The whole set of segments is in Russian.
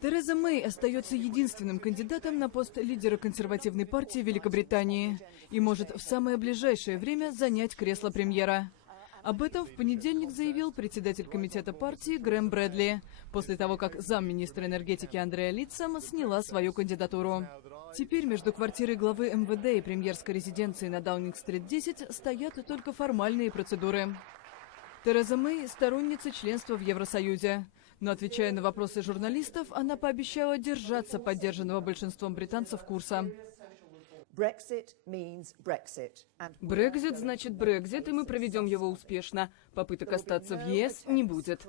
Тереза Мэй остается единственным кандидатом на пост лидера консервативной партии Великобритании и может в самое ближайшее время занять кресло премьера. Об этом в понедельник заявил председатель комитета партии Грэм Брэдли, после того, как замминистра энергетики Андреа Литсам сняла свою кандидатуру. Теперь между квартирой главы МВД и премьерской резиденцией на Даунинг-стрит 10 стоят только формальные процедуры. Тереза Мэй – сторонница членства в Евросоюзе. Но, отвечая на вопросы журналистов, она пообещала держаться поддержанного большинством британцев курса. Брексит значит Брексит, и мы проведем его успешно. Попыток остаться в ЕС не будет.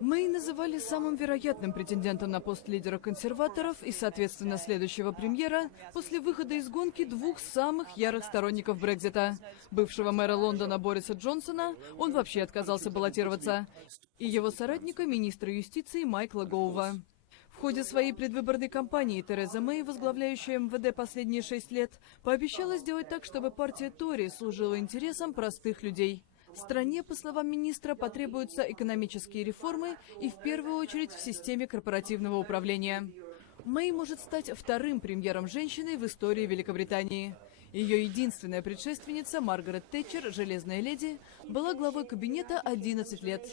Мэй называли самым вероятным претендентом на пост лидера консерваторов и, соответственно, следующего премьера после выхода из гонки двух самых ярых сторонников Брексита. Бывшего мэра Лондона Бориса Джонсона, он вообще отказался баллотироваться, и его соратника, министра юстиции Майкла Гоува. В ходе своей предвыборной кампании Тереза Мэй, возглавляющая МВД последние 6 лет, пообещала сделать так, чтобы партия Тори служила интересам простых людей. Стране, по словам министра, потребуются экономические реформы и в первую очередь в системе корпоративного управления. Мэй может стать вторым премьером-женщиной в истории Великобритании. Ее единственная предшественница Маргарет Тэтчер, железная леди, была главой кабинета 11 лет.